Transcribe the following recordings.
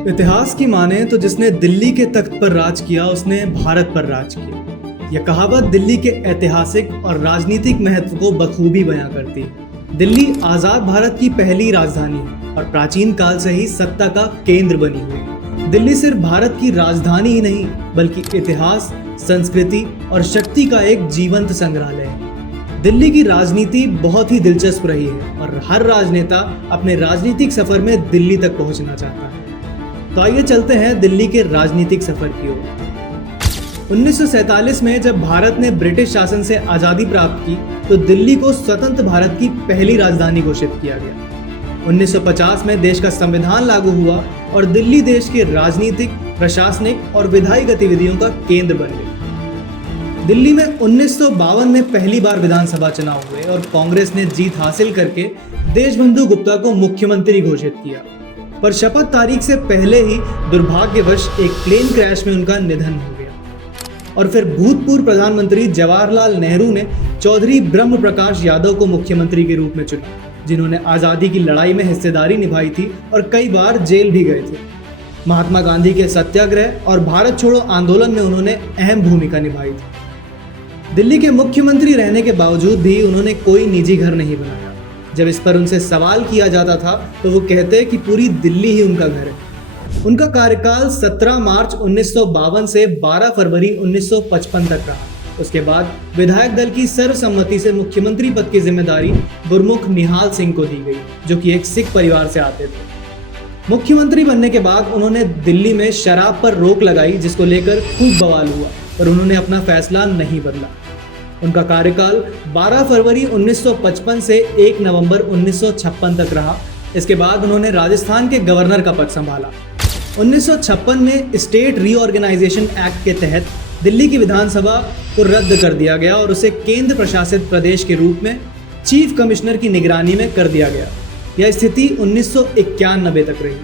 इतिहास की माने तो जिसने दिल्ली के तख्त पर राज किया उसने भारत पर राज किया। यह कहावत दिल्ली के ऐतिहासिक और राजनीतिक महत्व को बखूबी बयां करती है। दिल्ली आजाद भारत की पहली राजधानी है और प्राचीन काल से ही सत्ता का केंद्र बनी हुई है। दिल्ली सिर्फ भारत की राजधानी ही नहीं बल्कि इतिहास, संस्कृति और शक्ति का एक जीवंत संग्रहालय है। दिल्ली की राजनीति बहुत ही दिलचस्प रही है और हर राजनेता अपने राजनीतिक सफर में दिल्ली तक पहुंचना चाहता है। तो आइए चलते हैं दिल्ली के राजनीतिक सफर की ओर। 1947 में जब भारत ने ब्रिटिश शासन से आजादी प्राप्त की तो दिल्ली को स्वतंत्र भारत की पहली राजधानी घोषित किया गया। 1950 में देश का संविधान लागू हुआ और दिल्ली देश के राजनीतिक, प्रशासनिक और विधायी गतिविधियों का केंद्र बन गई। दिल्ली में 1952 में पहली बार विधानसभा चुनाव हुए और कांग्रेस ने जीत हासिल करके देशबंधु गुप्ता को मुख्यमंत्री घोषित किया। पर शपथ तारीख से पहले ही दुर्भाग्यवश एक प्लेन क्रैश में उनका निधन हो गया और फिर भूतपूर्व प्रधानमंत्री जवाहरलाल नेहरू ने चौधरी ब्रह्म प्रकाश यादव को मुख्यमंत्री के रूप में चुना, जिन्होंने आजादी की लड़ाई में हिस्सेदारी निभाई थी और कई बार जेल भी गए थे। महात्मा गांधी के सत्याग्रह और भारत छोड़ो आंदोलन में उन्होंने अहम भूमिका निभाई थी। दिल्ली के मुख्यमंत्री रहने के बावजूद भी उन्होंने कोई निजी घर नहीं बनाया। जब इस पर उनसे सवाल किया जाता था तो वो कहते कि पूरी दिल्ली ही उनका घर है। उनका कार्यकाल 17 मार्च 1952 से 12 फरवरी 1955 तक रहा। उसके बाद विधायक दल की सर्वसम्मति से मुख्यमंत्री पद की जिम्मेदारी गुरमुख निहाल सिंह को दी गई, जो कि एक सिख परिवार से आते थे। मुख्यमंत्री बनने के बाद उन्होंने दिल्ली में शराब पर रोक लगाई, जिसको लेकर खूब बवाल हुआ, पर उन्होंने अपना फैसला नहीं बदला। उनका कार्यकाल 12 फरवरी 1955 से 1 नवंबर 1956 तक रहा। इसके बाद उन्होंने राजस्थान के गवर्नर का पद संभाला। 1956 में स्टेट रीऑर्गेनाइजेशन एक्ट के तहत दिल्ली की विधानसभा को रद्द कर दिया गया और उसे केंद्र प्रशासित प्रदेश के रूप में चीफ कमिश्नर की निगरानी में कर दिया गया। यह स्थिति 1991 तक रही।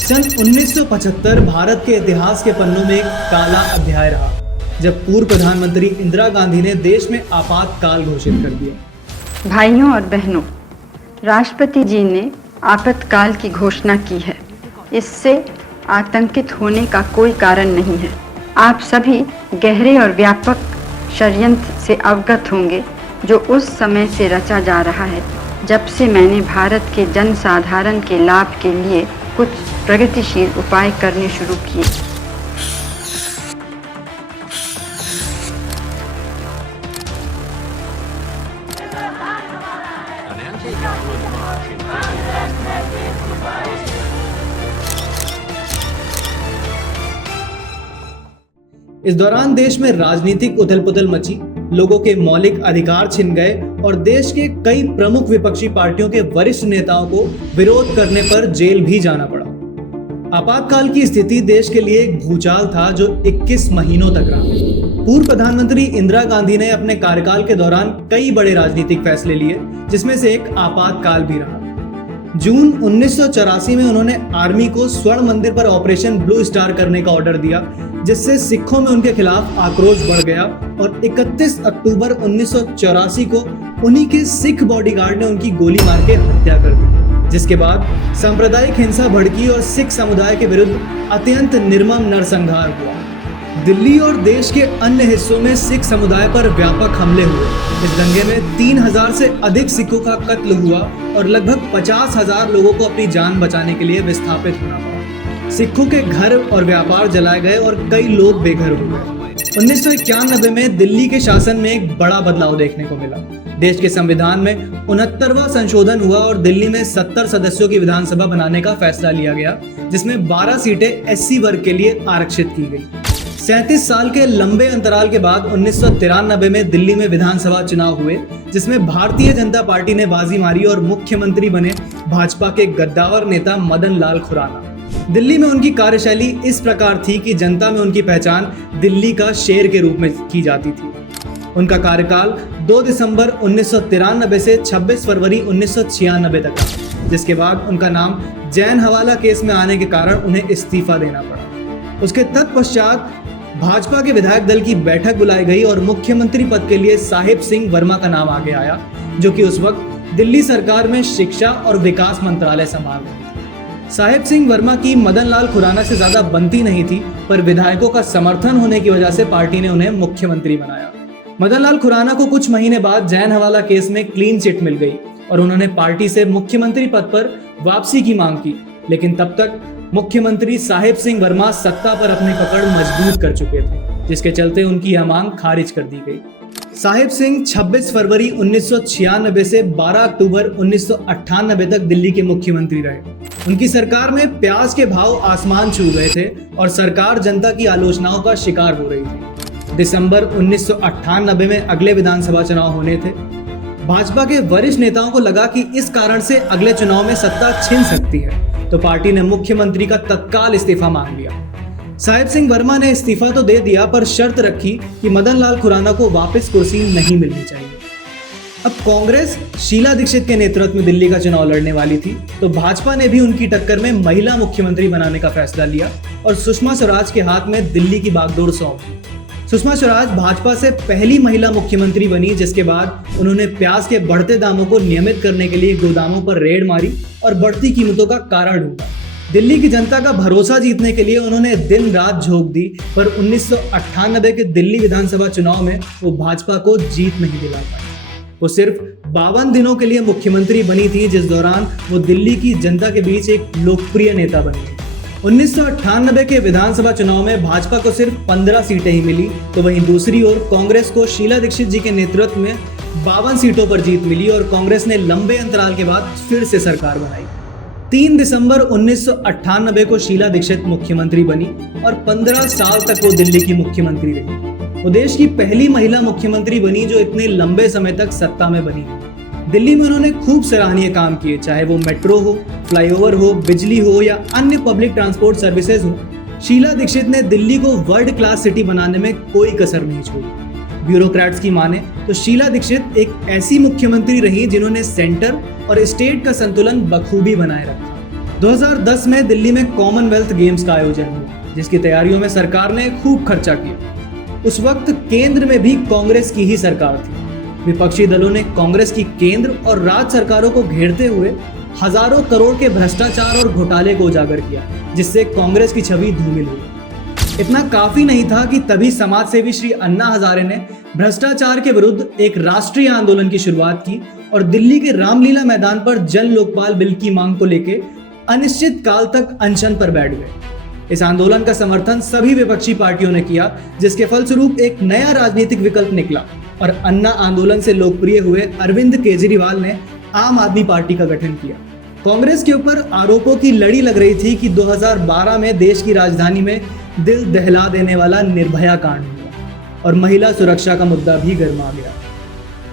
सन 1975 भारत के इतिहास के पन्नों में एक काला अध्याय रहा, जब पूर्व प्रधानमंत्री इंदिरा गांधी ने देश में आपातकाल घोषित कर दिया। भाइयों और बहनों, राष्ट्रपति जी ने आपातकाल की घोषणा की है। इससे आतंकित होने का कोई कारण नहीं है। आप सभी गहरे और व्यापक षड्यंत्र से अवगत होंगे जो उस समय से रचा जा रहा है, जब से मैंने भारत के जनसाधारण के लाभ के लिए कुछ प्रगतिशील उपाय करने शुरू किए। इस दौरान देश में राजनीतिक उथल पुथल मची, लोगों के मौलिक अधिकार छिन गए और देश के कई प्रमुख विपक्षी पार्टियों के वरिष्ठ नेताओं को विरोध करने पर जेल भी जाना पड़ा। आपातकाल की स्थिति देश के लिए एक भूचाल था जो 21 महीनों तक रहा। पूर्व प्रधानमंत्री इंदिरा गांधी ने अपने कार्यकाल के दौरान कई बड़े राजनीतिक फैसले लिए, जिसमें से एक आपातकाल भी रहा। जून 1984 में उन्होंने आर्मी को स्वर्ण मंदिर पर ऑपरेशन ब्लू स्टार करने का ऑर्डर दिया, जिससे सिखों में उनके खिलाफ आक्रोश बढ़ गया और 31 अक्टूबर 1984 को उन्हीं के सिख बॉडीगार्ड ने उनकी गोली मार के हत्या कर दी, जिसके बाद सांप्रदायिक हिंसा भड़की और सिख समुदाय के विरुद्ध अत्यंत निर्मम नरसंहार हुआ। दिल्ली और देश के अन्य हिस्सों में सिख समुदाय पर व्यापक हमले हुए। इस दंगे में 3000 से अधिक सिखों का कत्ल हुआ और लगभग 50,000 लोगों को अपनी जान बचाने के लिए विस्थापित होना पड़ा। सिखों के घर और व्यापार जलाए गए और कई लोग बेघर हो गए। 1991 में दिल्ली के शासन में एक बड़ा बदलाव देखने को मिला। देश के संविधान में 69वां संशोधन हुआ और दिल्ली में 70 सदस्यों की विधानसभा बनाने का फैसला लिया गया, जिसमें 12 सीटें SC वर्ग के लिए आरक्षित की गई। 37 साल के लंबे अंतराल के बाद 1993 में दिल्ली में विधानसभा चुनाव हुए, जिसमें भारतीय जनता पार्टी ने बाजी मारी और मुख्यमंत्री बने भाजपा के गद्दावर नेता मदन लाल खुराना। दिल्ली में उनकी कार्यशैली इस प्रकार थी कि जनता में उनकी पहचान दिल्ली का शेर के रूप में की जाती थी। उनका कार्यकाल 2 दिसंबर 1993 से 26 फरवरी 1996 तक रहा, जिसके बाद उनका नाम जैन हवाला केस में आने के कारण उन्हें इस्तीफा देना पड़ा। उसके तत्पश्चात भाजपा के विधायक दल की बैठक बुलाई गई और मुख्यमंत्री पद के लिए साहिब सिंह वर्मा का नाम आगे आया, जो कि उस वक्त दिल्ली सरकार में शिक्षा और विकास मंत्रालय संभाल रहे थे। साहिब सिंह वर्मा की मदन लाल खुराना से ज्यादा बनती नहीं थी, पर विधायकों का समर्थन होने की वजह से पार्टी ने उन्हें मुख्यमंत्री बनाया। मदन लाल खुराना को कुछ महीने बाद जैन हवाला केस में क्लीन चिट मिल गई और उन्होंने पार्टी से मुख्यमंत्री पद पर वापसी की मांग की, लेकिन तब तक मुख्यमंत्री साहिब सिंह वर्मा सत्ता पर अपनी पकड़ मजबूत कर चुके थे, जिसके चलते उनकी यह मांग खारिज कर दी गई। साहिब सिंह 26 फरवरी 1996 से 12 अक्टूबर 1998 तक दिल्ली के मुख्यमंत्री रहे। उनकी सरकार में प्याज के भाव आसमान छू गए थे और सरकार जनता की आलोचनाओं का शिकार हो रही थी। दिसंबर 1998 में अगले विधानसभा चुनाव होने थे। भाजपा के वरिष्ठ नेताओं को लगा कि इस कारण से अगले चुनाव में सत्ता छिन सकती है, तो पार्टी ने मुख्यमंत्री का तत्काल इस्तीफा मांग लिया। साहिब सिंह वर्मा ने इस्तीफा तो दे दिया, पर शर्त रखी कि मदन लाल खुराना को वापस कुर्सी नहीं मिलनी चाहिए। अब कांग्रेस शीला दीक्षित के नेतृत्व में दिल्ली का चुनाव लड़ने वाली थी, तो भाजपा ने भी उनकी टक्कर में महिला मुख्यमंत्री बनाने का फैसला लिया और सुषमा स्वराज के हाथ में दिल्ली की बागडोर सौंप दी। सुषमा स्वराज भाजपा से पहली महिला मुख्यमंत्री बनी, जिसके बाद उन्होंने प्याज के बढ़ते दामों को नियमित करने के लिए गोदामों पर रेड मारी और बढ़ती कीमतों का कारण ढूंढा। दिल्ली की जनता का भरोसा जीतने के लिए उन्होंने दिन रात झोंक दी, पर 1998 के दिल्ली विधानसभा चुनाव में वो भाजपा को जीत नहीं दिला पाई। वो सिर्फ 52 दिनों के लिए मुख्यमंत्री बनी थी, जिस दौरान वो दिल्ली की जनता के बीच एक लोकप्रिय नेता बन गई। 1998 के विधानसभा चुनाव में भाजपा को सिर्फ 15 सीटें ही मिली, तो वहीं दूसरी ओर कांग्रेस को शीला दीक्षित जी के नेतृत्व में 52 सीटों पर जीत मिली और कांग्रेस ने लंबे अंतराल के बाद फिर से सरकार बनाई। 3 दिसंबर 1998 को शीला दीक्षित मुख्यमंत्री बनी और 15 साल तक वो दिल्ली की मुख्यमंत्री रही। वो देश की पहली महिला मुख्यमंत्री बनी जो इतने लंबे समय तक सत्ता में बनी। दिल्ली में उन्होंने खूब सराहनीय काम किए, चाहे वो मेट्रो हो, फ्लाईओवर हो, बिजली हो या अन्य पब्लिक ट्रांसपोर्ट सर्विसेज हो। शीला दीक्षित ने दिल्ली को वर्ल्ड क्लास सिटी बनाने में कोई कसर नहीं छोड़ी। ब्यूरोक्रेट्स की माने तो शीला दीक्षित एक ऐसी मुख्यमंत्री रही जिन्होंने सेंटर और स्टेट का संतुलन बखूबी बनाए रखा। 2010 में दिल्ली में कॉमनवेल्थ गेम्स का आयोजन हुआ, जिसकी तैयारियों में सरकार ने खूब खर्चा किया। उस वक्त केंद्र में भी कांग्रेस की ही सरकार थी। विपक्षी दलों ने कांग्रेस की केंद्र और राज्य सरकारों को घेरते हुए हजारों करोड़ के भ्रष्टाचार और घोटाले को उजागर किया, जिससे कांग्रेस की छवि धूमिल हुई। इतना काफी नहीं था कि तभी समाजसेवी श्री अन्ना हजारे ने भ्रष्टाचार के विरुद्ध एक राष्ट्रीय आंदोलन की शुरुआत की और दिल्ली के रामलीला मैदान पर जन लोकपाल बिल की मांग को लेकर अनिश्चित काल तक अनशन पर बैठ गए। इस आंदोलन का समर्थन सभी विपक्षी पार्टियों ने किया, जिसके फलस्वरूप एक नया राजनीतिक विकल्प निकला और अन्ना आंदोलन से लोकप्रिय हुए अरविंद केजरीवाल ने आम आदमी पार्टी का गठन किया। कांग्रेस के ऊपर आरोपों की लड़ी लग रही थी कि 2012 में देश की राजधानी में दिल दहला देने वाला निर्भया कांड हुआ और महिला सुरक्षा का मुद्दा भी गर्मा गया।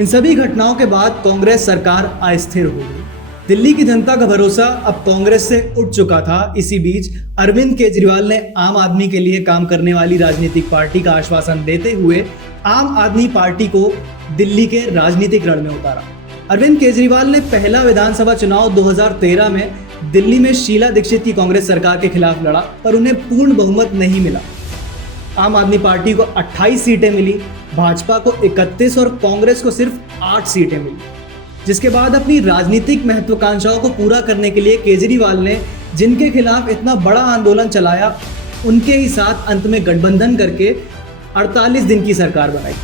इन सभी घटनाओं के बाद कांग्रेस सरकार अस्थिर हो गई। दिल्ली की जनता का भरोसा अब कांग्रेस से उठ चुका था। इसी बीच अरविंद केजरीवाल ने आम आदमी के लिए काम करने वाली राजनीतिक पार्टी का आश्वासन देते हुए आम आदमी पार्टी को दिल्ली के राजनीतिक रण में उतारा। अरविंद केजरीवाल ने पहला विधानसभा चुनाव 2013 में दिल्ली में शीला दीक्षित की कांग्रेस सरकार के खिलाफ लड़ा, पर उन्हें पूर्ण बहुमत नहीं मिला। आम आदमी पार्टी को 28 सीटें मिली, भाजपा को 31 और कांग्रेस को सिर्फ 8 सीटें मिली। जिसके बाद अपनी राजनीतिक महत्वाकांक्षाओं को पूरा करने के लिए केजरीवाल ने जिनके खिलाफ इतना बड़ा आंदोलन चलाया, उनके ही साथ अंत में गठबंधन करके 48 दिन की सरकार बनाई।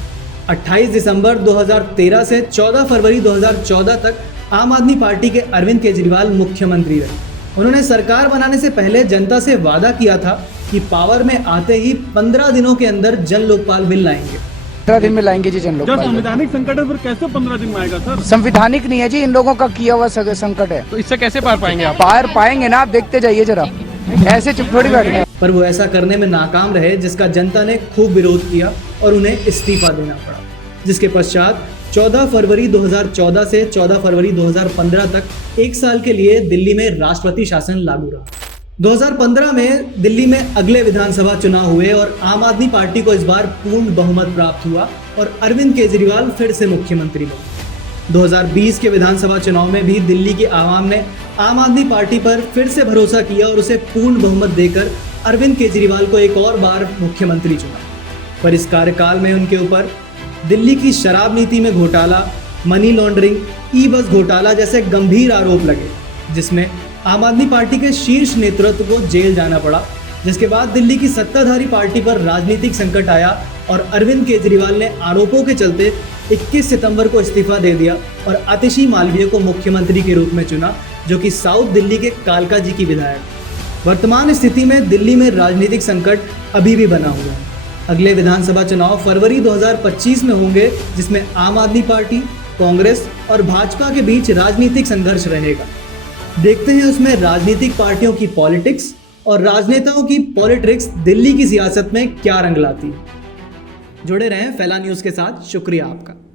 28 दिसंबर 2013 से 14 फरवरी 2014 तक आम आदमी पार्टी के अरविंद केजरीवाल मुख्यमंत्री रहे। उन्होंने सरकार बनाने से पहले जनता से वादा किया था कि पावर में आते ही 15 दिनों के अंदर जन लोकपाल बिल लाएंगे। 15 दिन में लाएंगे जी जन लोकपाल। जब संवैधानिक संकट है फिर कैसे 15 दिन में आएगा सर? संवैधानिक नहीं है जी, इन लोगों का किया हुआ संकट है। तो इससे कैसे पार पाएंगे आप? पार पाएंगे ना, आप देखते जाइए जरा, ऐसे चुप थोड़ी बैठ गए। पर वो ऐसा करने में नाकाम रहे, जिसका जनता ने खूब विरोध किया और उन्हें इस्तीफा देना पड़ा। जिसके पश्चात 14 फरवरी 2014 से 14 फरवरी 2015 तक 1 साल के लिए दिल्ली में राष्ट्रपति शासन लागू रहा। 2015 में दिल्ली में अगले विधानसभा चुनाव हुए और आम आदमी पार्टी को इस बार पूर्ण बहुमत प्राप्त हुआ और अरविंद केजरीवाल फिर से मुख्यमंत्री बने। 2020 के विधानसभा चुनाव में भी दिल्ली की आवाम ने आम आदमी पार्टी पर फिर से भरोसा किया और उसे पूर्ण बहुमत देकर अरविंद केजरीवाल को एक और बार मुख्यमंत्री चुना। पर इस कार्यकाल में उनके ऊपर दिल्ली की शराब नीति में घोटाला, मनी लॉन्ड्रिंग, ई बस घोटाला जैसे गंभीर आरोप लगे, जिसमें आम आदमी पार्टी के शीर्ष नेतृत्व को जेल जाना पड़ा, जिसके बाद दिल्ली की सत्ताधारी पार्टी पर राजनीतिक संकट आया और अरविंद केजरीवाल ने आरोपों के चलते 21 सितंबर को इस्तीफा दे दिया और आतिशी मालवीय को मुख्यमंत्री के रूप में चुना, जो कि साउथ दिल्ली के कालकाजी की विधायक। वर्तमान स्थिति में दिल्ली में राजनीतिक संकट अभी भी बना हुआ है। अगले विधानसभा चुनाव फरवरी 2025 में होंगे, जिसमें आम आदमी पार्टी, कांग्रेस और भाजपा के बीच राजनीतिक संघर्ष रहेगा। देखते हैं उसमें राजनीतिक पार्टियों की पॉलिटिक्स और राजनेताओं की पॉलिटिक्स दिल्ली की सियासत में क्या रंग लाती है। जुड़े रहें फैला न्यूज़ के साथ। शुक्रिया आपका।